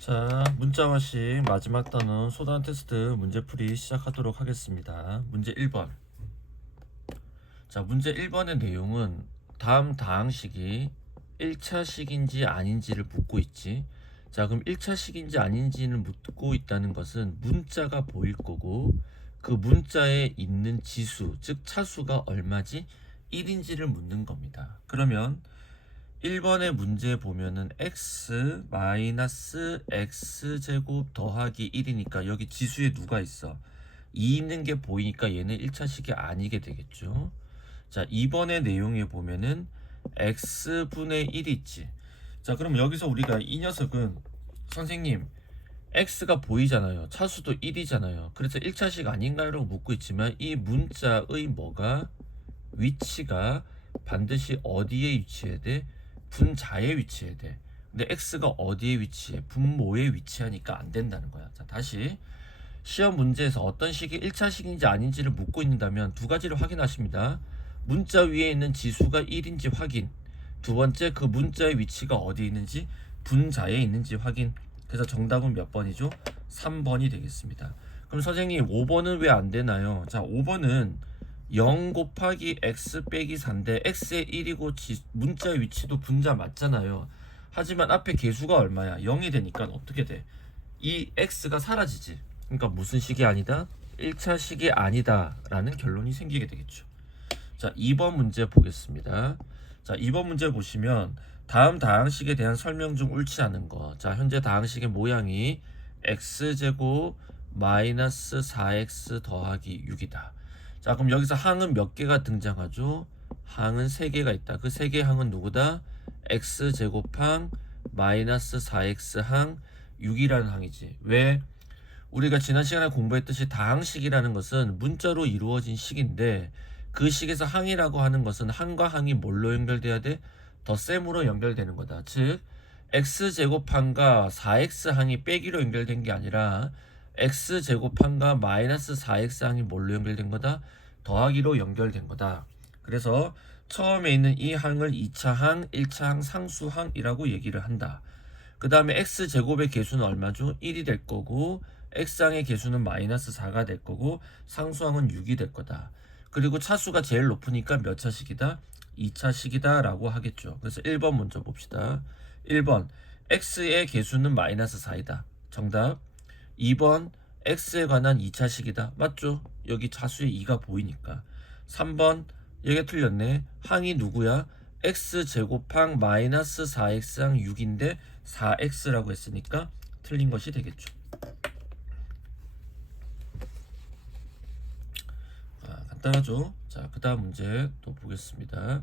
자, 문자화식 마지막 단원 소단 테스트 문제풀이 시작하도록 하겠습니다. 문제 1번. 자, 문제 1번의 내용은 다음 다항식이 1차식인지 아닌지를 묻고 있지. 자, 그럼 1차식인지 아닌지를 묻고 있다는 것은 문자가 보일 거고 그 문자에 있는 지수, 즉 차수가 얼마지? 1인지를 묻는 겁니다. 그러면 1번의 문제 보면은 x 마이너스 x제곱 더하기 1이니까 여기 지수에 누가 있어? 2 있는 게 보이니까 얘는 1차식이 아니게 되겠죠. 자, 2번의 내용에 보면은 x분의 1이 있지. 자, 그럼 여기서 우리가 이 녀석은 선생님 x가 보이잖아요. 차수도 1이잖아요. 그래서 1차식 아닌가요? 라고 묻고 있지만 이 문자의 뭐가 위치가 반드시 어디에 위치해야 돼? 분자에 위치해야 돼. 근데 x가 어디에 위치해? 분모에 위치하니까 안 된다는 거야. 자, 다시 시험 문제에서 어떤 식이 1차식인지 아닌지를 묻고 있다면 두 가지를 확인하십니다. 문자 위에 있는 지수가 1인지 확인. 두 번째, 그 문자의 위치가 어디에 있는지 분자에 있는지 확인. 그래서 정답은 몇 번이죠? 3번이 되겠습니다. 그럼 선생님 5번은 왜 안 되나요? 자, 5번은 0 곱하기 x 빼기 4인데 x의 1이고 문자 위치도 분자 맞잖아요. 하지만 앞에 개수가 얼마야? 0이 되니까 어떻게 돼? 이 x가 사라지지. 그러니까 무슨 식이 아니다? 1차 식이 아니다 라는 결론이 생기게 되겠죠. 자, 2번 문제 보겠습니다. 자, 2번 문제 보시면 다음 다항식에 대한 설명 중 옳지 않은 거. 자, 현재 다항식의 모양이 x제곱 마이너스 4x 더하기 6이다. 자, 그럼 여기서 항은 몇 개가 등장하죠? 항은 3개가 있다. 그 3개의 항은 누구다? x제곱항 마이너스 4x항 6이라는 항이지. 왜? 우리가 지난 시간에 공부했듯이 다항식이라는 것은 문자로 이루어진 식인데 그 식에서 항이라고 하는 것은 항과 항이 뭘로 연결돼야 돼? 덧셈으로 연결되는 거다. 즉 x제곱항과 4x항이 빼기로 연결된 게 아니라 x제곱항과 마이너스 4x항이 뭘로 연결된 거다? 더하기로 연결된 거다. 그래서 처음에 있는 이 항을 2차항, 1차항, 상수항이라고 얘기를 한다. 그 다음에 x제곱의 개수는 얼마죠? 1이 될 거고 x항의 개수는 마이너스 4가 될 거고 상수항은 6이 될 거다. 그리고 차수가 제일 높으니까 몇 차식이다? 2차식이다 라고 하겠죠. 그래서 1번 먼저 봅시다. 1번 x의 개수는 마이너스 4이다. 정답. 2번 x에 관한 2차식이다. 맞죠? 여기 차수의 2가 보이니까. 3번 얘가 틀렸네. 항이 누구야? x제곱항 마이너스 4x항 6인데 4x라고 했으니까 틀린 것이 되겠죠. 간단하죠? 자, 그 다음 문제 또 보겠습니다.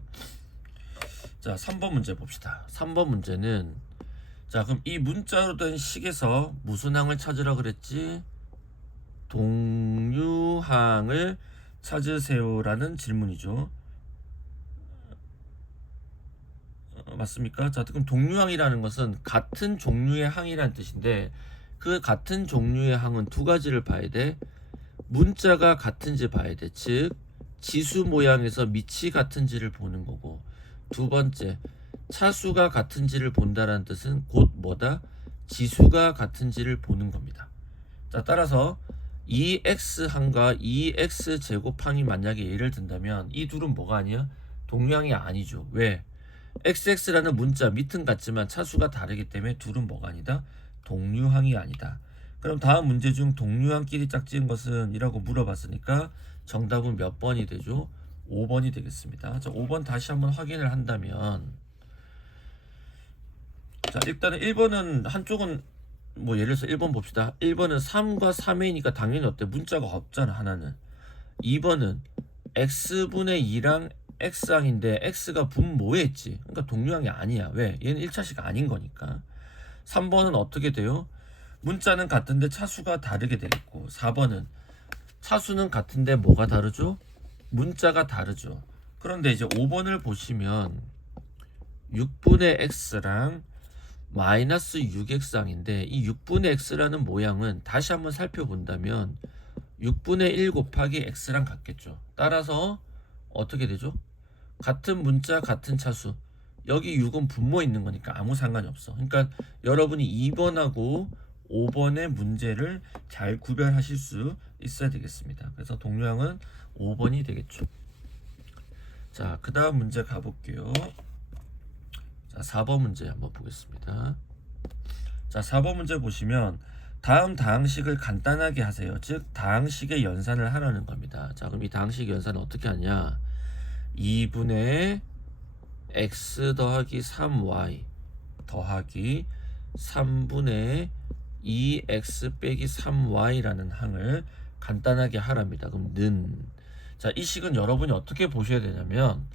자, 3번 문제 봅시다. 3번 문제는 자, 그럼 이 문자로 된 식에서 무슨 항을 찾으라 그랬지? 동류항을 찾으세요라는 질문이죠. 맞습니까? 자, 그럼 동류항이라는 것은 같은 종류의 항이라는 뜻인데 그 같은 종류의 항은 두 가지를 봐야 돼. 문자가 같은지 봐야 돼. 즉 지수 모양에서 밑이 같은지를 보는 거고, 두 번째 차수가 같은지를 본다라는 뜻은 곧 뭐다? 지수가 같은지를 보는 겁니다. 자, 따라서 2x항과 2x제곱항이 만약에 예를 든다면 이 둘은 뭐가 아니야? 동류항이 아니죠. 왜? xx라는 문자 밑은 같지만 차수가 다르기 때문에 둘은 뭐가 아니다? 동류항이 아니다. 그럼 다음 문제 중 동류항끼리 짝지은 것은? 이라고 물어봤으니까 정답은 몇 번이 되죠? 5번이 되겠습니다. 자, 5번 다시 한번 확인을 한다면, 자, 일단은 1번은 한쪽은 뭐 예를 들어서 1번 봅시다. 1번은 3과 3이니까 당연히 어때? 문자가 없잖아, 하나는. 2번은 x분의 2랑 x항인데 x가 분모에 있지. 그러니까 동류항이 아니야. 왜? 얘는 1차식 아닌 거니까. 3번은 어떻게 돼요? 문자는 같은데 차수가 다르게 되겠고, 4번은 차수는 같은데 뭐가 다르죠? 문자가 다르죠. 그런데 이제 5번을 보시면 6분의 x랑 마이너스 6x항인데 이 6분의 x라는 모양은 다시 한번 살펴본다면 6분의 1 곱하기 x랑 같겠죠. 따라서 어떻게 되죠? 같은 문자 같은 차수 여기 6은 분모 있는 거니까 아무 상관이 없어. 그러니까 여러분이 2번하고 5번의 문제를 잘 구별하실 수 있어야 되겠습니다. 그래서 동료항은 5번이 되겠죠. 자, 그 다음 문제 가볼게요. 자, 4번 문제 한번 보겠습니다. 자, 4번 문제 보시면 다음 다항식을 간단하게 하세요. 즉 다항식의 연산을 하라는 겁니다. 자, 그럼 이 다항식 연산은 어떻게 하냐? 2분의 x 더하기 3y 더하기 3분의 2x 빼기 3y라는 항을 간단하게 하랍니다. 그럼 는. 자, 이 식은 여러분이 어떻게 보셔야 되냐면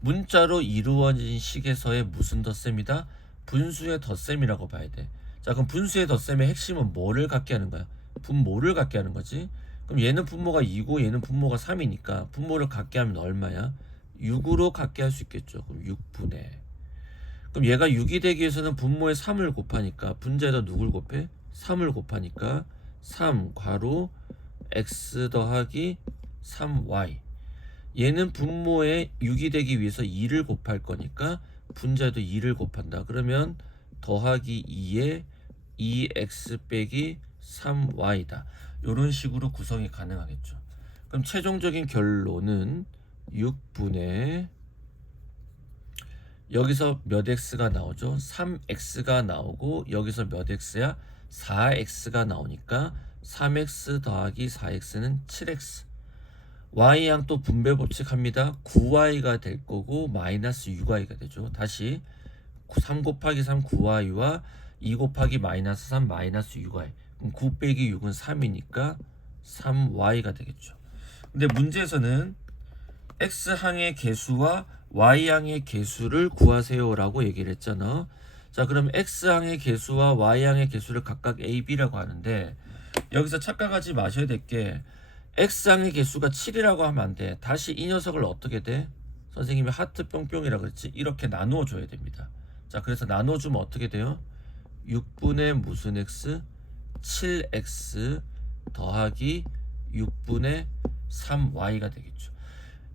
문자로 이루어진 식에서의 무슨 덧셈이다? 분수의 덧셈이라고 봐야 돼. 자, 그럼 분수의 덧셈의 핵심은 뭐를 갖게 하는 거야? 분모를 갖게 하는 거지. 그럼 얘는 분모가 2고 얘는 분모가 3이니까 분모를 갖게 하면 얼마야? 6으로 갖게 할 수 있겠죠. 그럼 6분의. 그럼 얘가 6이 되기 위해서는 분모에 3을 곱하니까 분자에다 누굴 곱해? 3을 곱하니까 3 괄호 x 더하기 3y. 얘는 분모에 6이 되기 위해서 2를 곱할 거니까 분자에도 2를 곱한다. 그러면 더하기 2에 2x 빼기 3y다. 이런 식으로 구성이 가능하겠죠. 그럼 최종적인 결론은 6분의 여기서 몇 x가 나오죠? 3x가 나오고 여기서 몇 x야? 4x가 나오니까 3x 더하기 4x는 7x. y양 또 분배 법칙합니다. 9y가 될 거고 마이너스 6y가 되죠. 다시 3 곱하기 3 9y와 2 곱하기 마이너스 3 마이너스 6y. 그럼 9 빼기 6은 3이니까 3y가 되겠죠. 근데 문제에서는 x항의 개수와 y항의 개수를 구하세요라고 얘기를 했잖아. 자, 그럼 x항의 개수와 y항의 개수를 각각 a, b라고 하는데 여기서 착각하지 마셔야 될 게 x항의 개수가 7이라고 하면 안 돼. 다시 이 녀석을 어떻게 돼? 선생님이 하트 뿅뿅이라고 그랬지. 이렇게 나누어 줘야 됩니다. 자, 그래서 나누어 주면 어떻게 돼요? 6분의 무슨 x? 7x 더하기 6분의 3y가 되겠죠.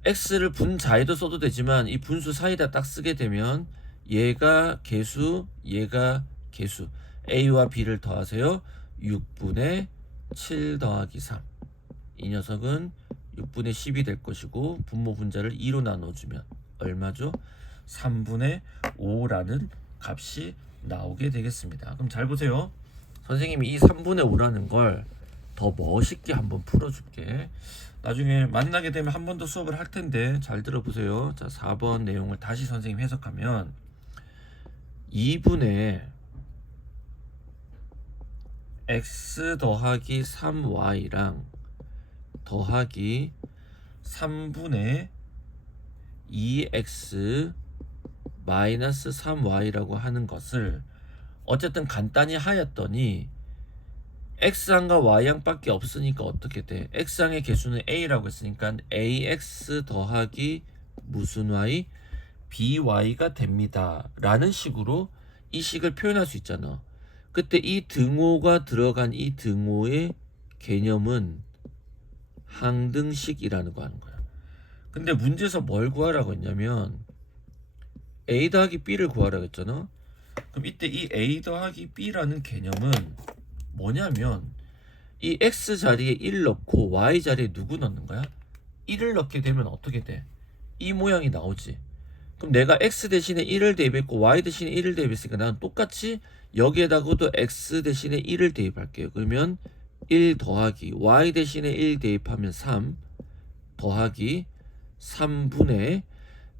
x를 분자에도 써도 되지만 이 분수 사이다 딱 쓰게 되면 얘가 개수, 얘가 개수. a와 b를 더하세요. 6분의 7 더하기 3. 이 녀석은 6분의 10이 될 것이고 분모 분자를 2로 나눠주면 얼마죠? 3분의 5라는 값이 나오게 되겠습니다. 그럼 잘 보세요. 선생님이 이 3분의 5라는 걸 더 멋있게 한번 풀어줄게. 나중에 만나게 되면 한 번 더 수업을 할 텐데 잘 들어보세요. 자, 4번 내용을 다시 선생님 해석하면 2분의 x 더하기 3y랑 더하기 3분의 2x 마이너스 3y라고 하는 것을 어쨌든 간단히 하였더니 x항과 y항밖에 없으니까 어떻게 돼? x항의 개수는 a라고 했으니까 ax 더하기 무슨 y? by가 됩니다 라는 식으로 이 식을 표현할 수 있잖아. 그때 이 등호가 들어간 이 등호의 개념은 항등식이라는 거 하는 거야. 근데 문제에서 뭘 구하라고 했냐면 a 더하기 b를 구하라고 했잖아. 그럼 이때 이 a 더하기 b라는 개념은 뭐냐면 이 x 자리에 1 넣고 y 자리에 누구 넣는 거야? 1을 넣게 되면 어떻게 돼? 이 모양이 나오지. 그럼 내가 x 대신에 1을 대입했고 y 대신에 1을 대입했으니까 나는 똑같이 여기에다가도 x 대신에 1을 대입할게요. 그러면 1 더하기 y 대신에 1 대입하면 3 더하기 3분의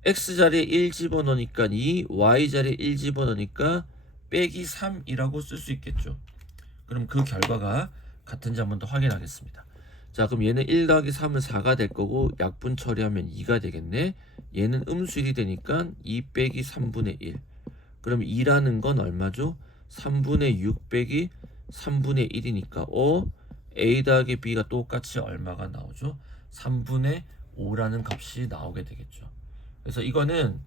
x 자리에 1 집어넣으니까 2, y 자리에 1 집어넣으니까 빼기 3이라고 쓸 수 있겠죠. 그럼 그 결과가 같은지 한번 더 확인하겠습니다. 자, 그럼 얘는 1 더하기 3은 4가 될 거고 약분 처리하면 2가 되겠네. 얘는 음수일이 되니까 2 빼기 3분의 1. 그럼 2라는 건 얼마죠? 3분의 6 빼기 3분의 1이니까 a 더하기 b가 똑같이 얼마가 나오죠? 3분의 5라는 값이 나오게 되겠죠. 그래서 이거는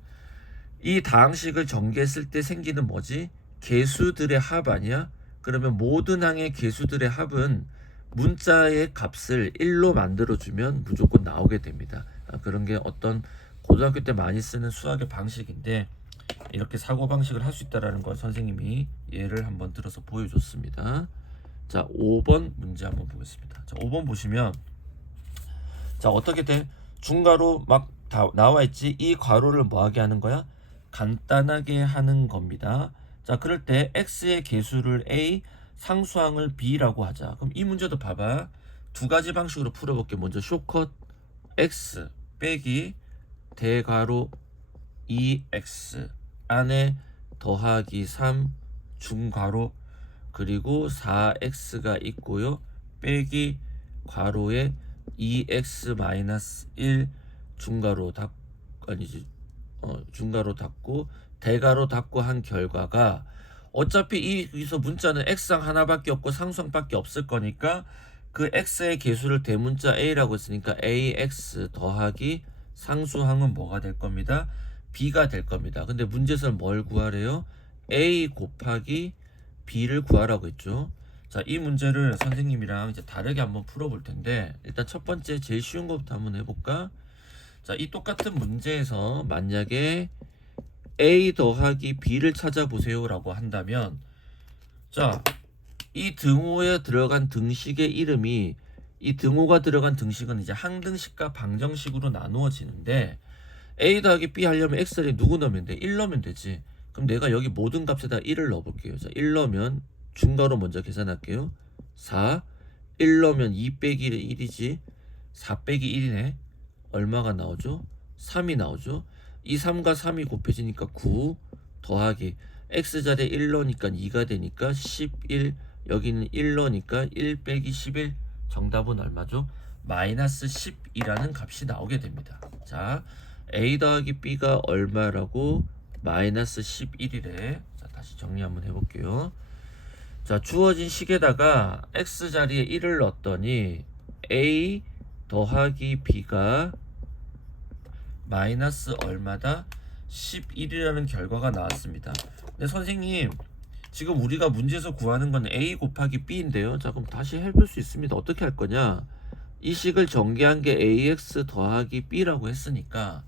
이 다항식을 전개했을 때 생기는 뭐지? 개수들의 합 아니야? 그러면 모든 항의 개수들의 합은 문자의 값을 1로 만들어주면 무조건 나오게 됩니다. 그런 게 어떤 고등학교 때 많이 쓰는 수학의 방식인데 이렇게 사고방식을 할 수 있다는 걸 선생님이 예를 한번 들어서 보여줬습니다. 자, 5번 문제 한번 보겠습니다. 자, 5번 보시면 자, 어떻게 돼? 중괄호 막 다 나와 있지? 이 괄호를 뭐하게 하는 거야? 간단하게 하는 겁니다. 자, 그럴 때 x의 개수를 a, 상수항을 b라고 하자. 그럼 이 문제도 봐봐. 두 가지 방식으로 풀어볼게. 먼저 쇼컷 x 빼기 대괄호 2x 안에 더하기 3 중괄호 그리고 4x가 있고요. 빼기 괄호에 2x-1 중괄호 중괄호 닫고 대괄호 닫고 한 결과가 어차피 여기서 문자는 x항 하나밖에 없고 상수항밖에 없을 거니까 그 x의 개수를 대문자 a라고 했으니까 ax 더하기 상수항은 뭐가 될 겁니다? b가 될 겁니다. 근데 문제에서는 뭘 구하래요? a 곱하기 b를 구하라고 했죠. 자, 이 문제를 선생님이랑 이제 다르게 한번 풀어볼 텐데 일단 첫 번째 제일 쉬운 것부터 한번 해볼까? 자, 이 똑같은 문제에서 만약에 a 더하기 b를 찾아보세요 라고 한다면 자, 이 등호에 들어간 등식의 이름이 이 등호가 들어간 등식은 이제 항등식과 방정식으로 나누어지는데 a 더하기 b 하려면 x를 누구 넣으면 돼? 1 넣으면 되지. 그럼 내가 여기 모든 값에다 1을 넣어볼게요. 자, 1 넣으면 중괄호 먼저 계산할게요. 4 1 넣으면 2 빼기 1이지 4 빼기 1이네. 얼마가 나오죠? 3이 나오죠. 이 3과 3이 곱해지니까 9 더하기 x자리에 1 넣으니까 2가 되니까 11 여기는 1 넣으니까 1 빼기 11 정답은 얼마죠? 마이너스 10이라는 값이 나오게 됩니다. 자, a 더하기 b가 얼마라고? 마이너스 11이래. 자, 다시 정리 한번 해볼게요. 자, 주어진 식에다가 x자리에 1을 넣었더니 a 더하기 b가 마이너스 얼마다? 11이라는 결과가 나왔습니다. 근데 선생님 지금 우리가 문제에서 구하는 건 a 곱하기 b인데요. 자, 그럼 다시 해볼 수 있습니다. 어떻게 할 거냐? 이 식을 전개한 게 ax 더하기 b라고 했으니까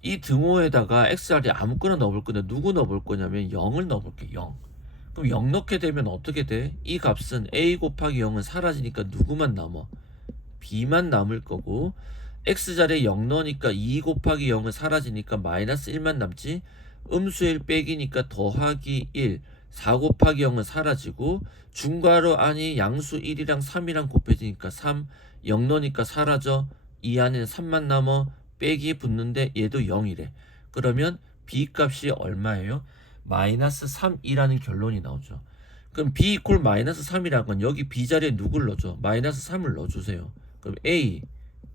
이 등호에다가 x자리에 아무거나 넣어볼 건데 누구 넣어볼 거냐면 0을 넣어볼게. 0. 그럼 0 넣게 되면 어떻게 돼? 이 값은 a 곱하기 0은 사라지니까 누구만 남아? b만 남을 거고 x자리에 0 넣으니까 2 곱하기 0은 사라지니까 마이너스 1만 남지. 음수 1 빼기니까 더하기 1 4 곱하기 0은 사라지고 중괄호 안이 양수 1이랑 3이랑 곱해지니까 3 0 넣으니까 사라져. 이 안에는 3만 남아. 빼기 붙는데 얘도 0이래. 그러면 b 값이 얼마예요? 마이너스 3이라는 결론이 나오죠. 그럼 b 이퀄 마이너스 3이라는 건 여기 b 자리에 누굴 넣어줘? 마이너스 3을 넣어주세요. 그럼 a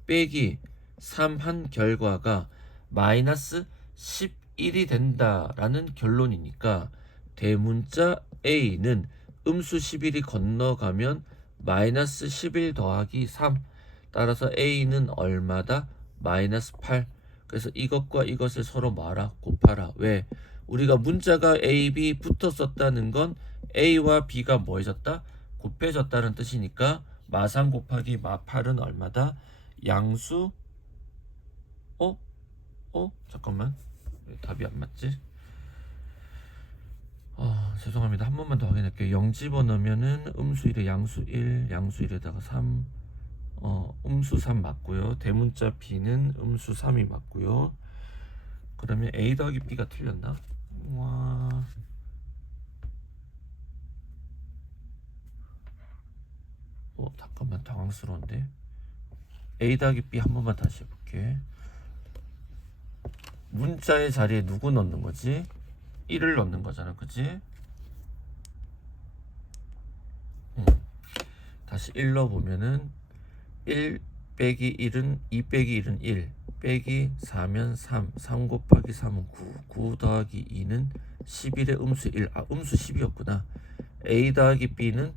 빼기 3 한 결과가 마이너스 11이 된다라는 결론이니까 대문자 a는 음수 11이 건너가면 마이너스 11 더하기 3 따라서 a는 얼마다? 마이너스 8. 그래서 이것과 이것을 서로 말아 곱하라. 왜? 우리가 문자가 a, b 붙었었다는 건 a와 b가 뭐 해졌다? 곱해졌다는 뜻이니까 마3 곱하기 마8은 얼마다? 양수 잠깐만 왜 답이 안 맞지? 죄송합니다. 한 번만 더 확인할게요. 0 집어넣으면은 음수 1에 양수 1 양수 1에다가 3 음수 3 맞고요. 대문자 b는 음수 3이 맞고요. 그러면 a 더하기 b가 틀렸나? 와. 잠깐만 당황스러운데. a 더하기 b 한 번만 다시 해볼게. 문자의 자리에 누구 넣는 거지? 1을 넣는 거잖아, 그치? 다시 1 넣어보면은 1 빼기 1은 2 빼기 1은 1 빼기 4면 3 3 곱하기 3은 9 9 더하기 2는 11의 음수 1 음수 10이었구나. a 더하기 b는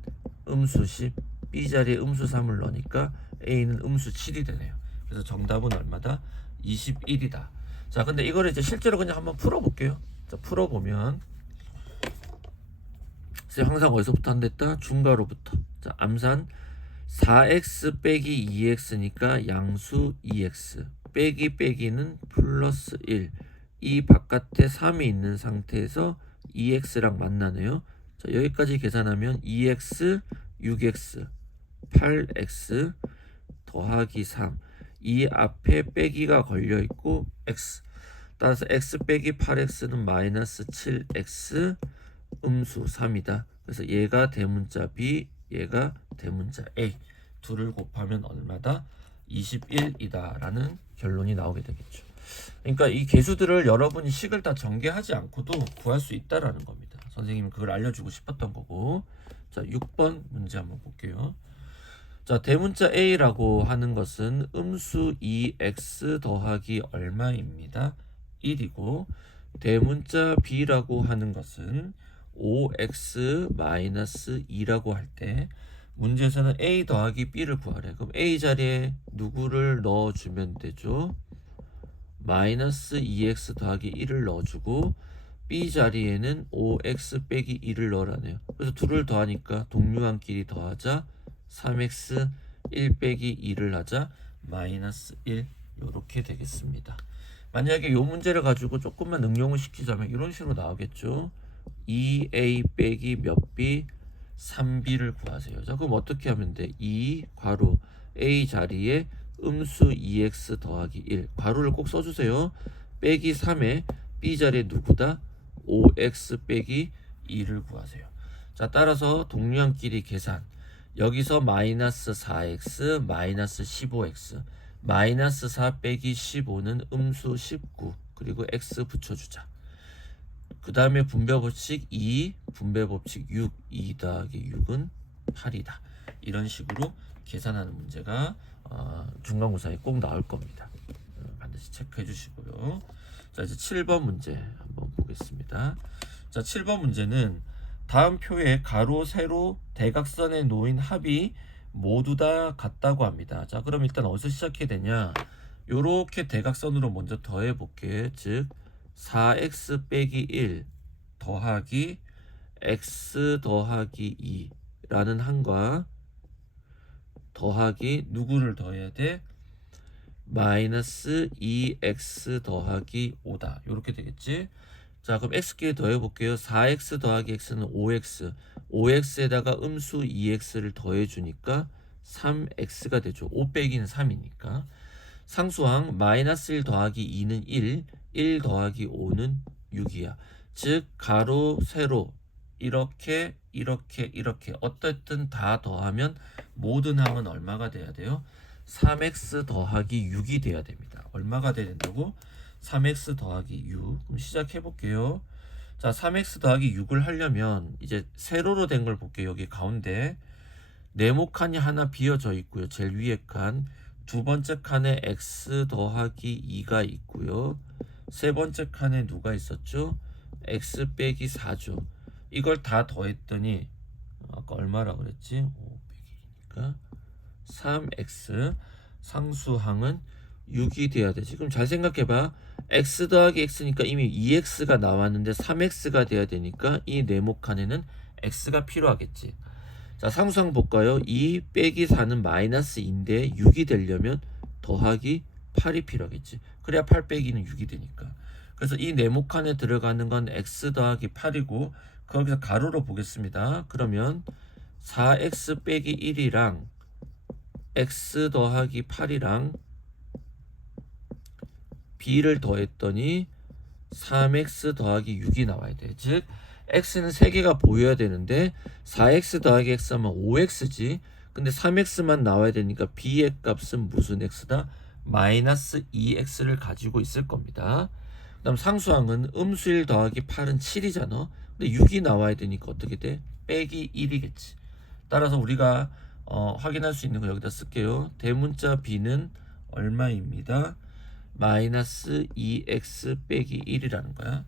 음수 10 b 자리에 음수 3을 넣으니까 a는 음수 7이 되네요. 그래서 정답은 얼마다? 21이다. 자, 근데 이거를 이제 실제로 그냥 한번 풀어볼게요. 자, 풀어보면 항상 어디서부터 한댔다? 중괄호부터. 자, 암산 4x 빼기 2x니까 양수 2x 빼기 빼기는 플러스 1 이 바깥에 3이 있는 상태에서 2x랑 만나네요. 자, 여기까지 계산하면 2x, 6x, 8x 더하기 3. 이 앞에 빼기가 걸려 있고 x. 따라서 x 빼기 8x는 마이너스 7x 음수 3이다. 그래서 얘가 대문자 B, 얘가 대문자 A. 둘을 곱하면 얼마다? 21이다 라는 결론이 나오게 되겠죠. 그러니까 이 개수들을 여러분이 식을 다 전개하지 않고도 구할 수 있다라는 겁니다. 선생님은 그걸 알려주고 싶었던 거고. 자, 6번 문제 한번 볼게요. 자, 대문자 A라고 하는 것은 음수 2x 더하기 얼마입니다. 1이고 대문자 B라고 하는 것은 5x 마이너스 2라고 할 때 문제에서는 A 더하기 B를 구하래. 그럼 A 자리에 누구를 넣어주면 되죠? 마이너스 2x 더하기 1을 넣어주고 B 자리에는 5x 빼기 2를 넣으라네요. 그래서 둘을 더하니까 동류한끼리 더하자 3x 1 빼기 2를 하자 마이너스 1 이렇게 되겠습니다. 만약에 이 문제를 가지고 조금만 응용을 시키자면 이런 식으로 나오겠죠. 2a 빼기 몇 b 3b를 구하세요. 자, 그럼 어떻게 하면 돼? 2 괄호 a 자리에 음수 2x 더하기 1 괄호를 꼭 써주세요. 빼기 3에 b 자리에 누구다? 5x 빼기 2를 구하세요. 자, 따라서 동류한끼리 계산. 여기서 마이너스 4x 마이너스 15x 마이너스 4 빼기 15는 음수 19 그리고 x 붙여주자. 그 다음에 분배법칙 2 분배법칙 6 2 더하기 6은 8이다. 이런 식으로 계산하는 문제가 중간고사에 꼭 나올 겁니다. 반드시 체크해 주시고요. 자, 이제 7번 문제 한번 보겠습니다. 자, 7번 문제는 다음 표에 가로, 세로, 대각선에 놓인 합이 모두 다 같다고 합니다. 자, 그럼 일단 어디서 시작해야 되냐? 요렇게 대각선으로 먼저 더해 볼게. 즉 4x 빼기 1 더하기 x 더하기 2라는 한과 더하기 누구를 더해야 돼? 마이너스 2x 더하기 5다. 요렇게 되겠지? 자, 그럼 x끼리 더해 볼게요. 4x 더하기 x는 5x 5x에다가 음수 2x를 더해 주니까 3x가 되죠. 5 빼기는 3이니까 상수항 마이너스 1 더하기 2는 1 더하기 5는 6이야. 즉 가로 세로 이렇게 어쨌든 다 더하면 모든 항은 얼마가 돼야 돼요? 3x 더하기 6이 돼야 됩니다. 얼마가 돼야 된다고? 3x 더하기 6. 그럼 시작해 볼게요. 자, 3x 더하기 6을 하려면 이제 세로로 된 걸 볼게요. 여기 가운데 네모 칸이 하나 비어져 있고요. 제일 위에 칸. 두 번째 칸에 x 더하기 2가 있고요. 세 번째 칸에 누가 있었죠? x 빼기 4죠. 이걸 다 더했더니 아까 얼마라 그랬지? 5 빼기 2니까 3x 상수항은 6이 돼야 되지. 그럼 잘 생각해봐. x 더하기 x니까 이미 2x가 나왔는데 3x가 돼야 되니까 이 네모칸에는 x가 필요하겠지. 자, 상수항 볼까요? 2 빼기 4는 마이너스 2인데 6이 되려면 더하기 8이 필요하겠지. 그래야 8 빼기는 6이 되니까. 그래서 이 네모칸에 들어가는 건 x 더하기 8이고 거기서 가로로 보겠습니다. 그러면 4x 빼기 1이랑 x 더하기 8이랑 b를 더했더니 3x 더하기 6이 나와야 돼. 즉 x는 3개가 보여야 되는데 4x 더하기 x 하면 5x지. 근데 3x만 나와야 되니까 b의 값은 무슨 x다? 마이너스 2x를 가지고 있을 겁니다. 그 다음 상수항은 음수 1 더하기 8은 7이잖아. 근데 6이 나와야 되니까 어떻게 돼? 빼기 1이겠지. 따라서 우리가 확인할 수 있는 거 여기다 쓸게요. 대문자 b는 얼마입니다? 마이너스 2x 빼기 1이라는 거야.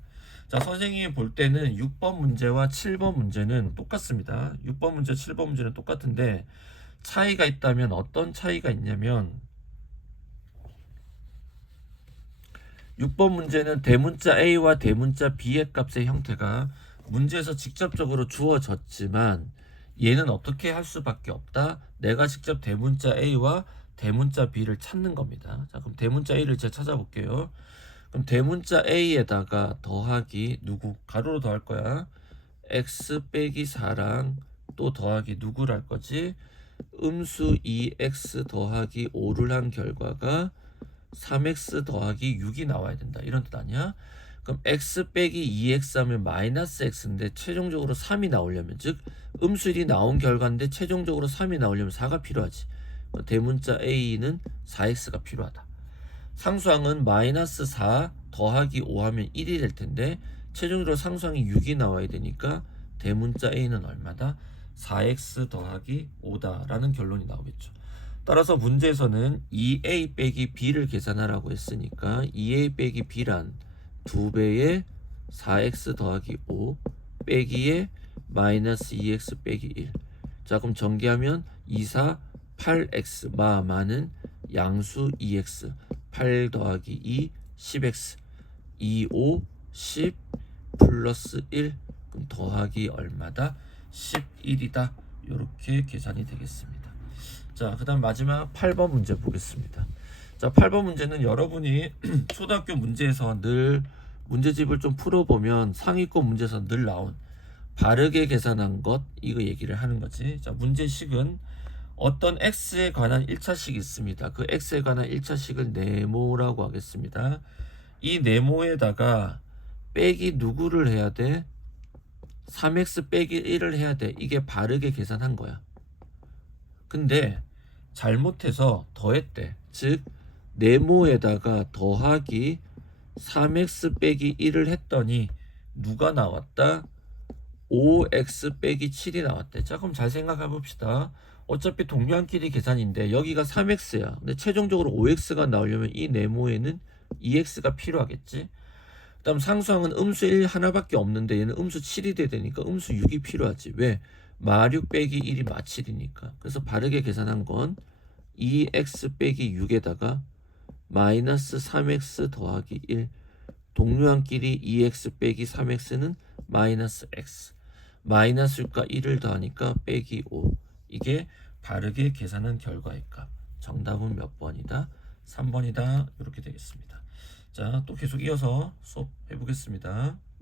자, 선생님이 볼 때는 6번 문제와 7번 문제는 똑같습니다. 6번 문제, 7번 문제는 똑같은데 차이가 있다면 어떤 차이가 있냐면 6번 문제는 대문자 A와 대문자 B의 값의 형태가 문제에서 직접적으로 주어졌지만 얘는 어떻게 할 수밖에 없다. 내가 직접 대문자 A와 대문자 B를 찾는 겁니다. 자, 그럼 대문자 A를 제가 찾아볼게요. 그럼 대문자 a에다가 더하기 누구? 가로로 더할 거야. x 빼기 4랑 또 더하기 누구를 할 거지? 음수 2x 더하기 5를 한 결과가 3x 더하기 6이 나와야 된다. 이런 뜻 아니야? 그럼 x 빼기 2x 하면 마이너스 x인데 최종적으로 3이 나오려면, 즉 음수일이 나온 결과인데 최종적으로 3이 나오려면 4가 필요하지. 대문자 a는 4x가 필요하다. 상수항은 마이너스 4 더하기 5 하면 1이 될 텐데 최종적으로 상수항이 6이 나와야 되니까 대문자 a는 얼마다? 4x 더하기 5다 라는 결론이 나오겠죠. 따라서 문제에서는 2a 빼기 b를 계산하라고 했으니까 2a 빼기 b란 2배의 4x 더하기 5 빼기의 마이너스 2x 빼기 1. 자, 그럼 전개하면 2, 4, 8x 마는 양수 2x 8 더하기 2 10x 2, 5, 10 플러스 1. 그럼 더하기 얼마다? 11이다. 이렇게 계산이 되겠습니다. 자, 그 다음 마지막 8번 문제 보겠습니다. 자, 8번 문제는 여러분이 초등학교 문제에서 늘 문제집을 좀 풀어보면 상위권 문제에서 늘 나온 바르게 계산한 것, 이거 얘기를 하는 거지. 자, 문제식은 어떤 x에 관한 1차식이 있습니다. 그 x에 관한 1차식을 네모라고 하겠습니다. 이 네모에다가 빼기 누구를 해야 돼? 3x 빼기 1을 해야 돼. 이게 바르게 계산한 거야. 근데 잘못해서 더했대. 즉 네모에다가 더하기 3x 빼기 1을 했더니 누가 나왔다? 5x 빼기 7이 나왔대. 자, 그럼 잘 생각해 봅시다. 어차피 동류한끼리 계산인데 여기가 3x야. 근데 최종적으로 5x가 나오려면 이 네모에는 2x가 필요하겠지. 그다음 상수항은 음수 1 하나밖에 없는데 얘는 음수 7이 돼야 되니까 음수 6이 필요하지. 왜? 마6 빼기 1이 마7이니까. 그래서 바르게 계산한 건 2x 빼기 6에다가 마이너스 3x 더하기 1. 동류한끼리 2x 빼기 3x는 마이너스 x. 마이너스과 1을 더하니까 빼기 5. 이게 바르게 계산한 결과의 값. 정답은 몇 번이다? 3번이다. 이렇게 되겠습니다. 자, 또 계속 이어서 수업 해보겠습니다.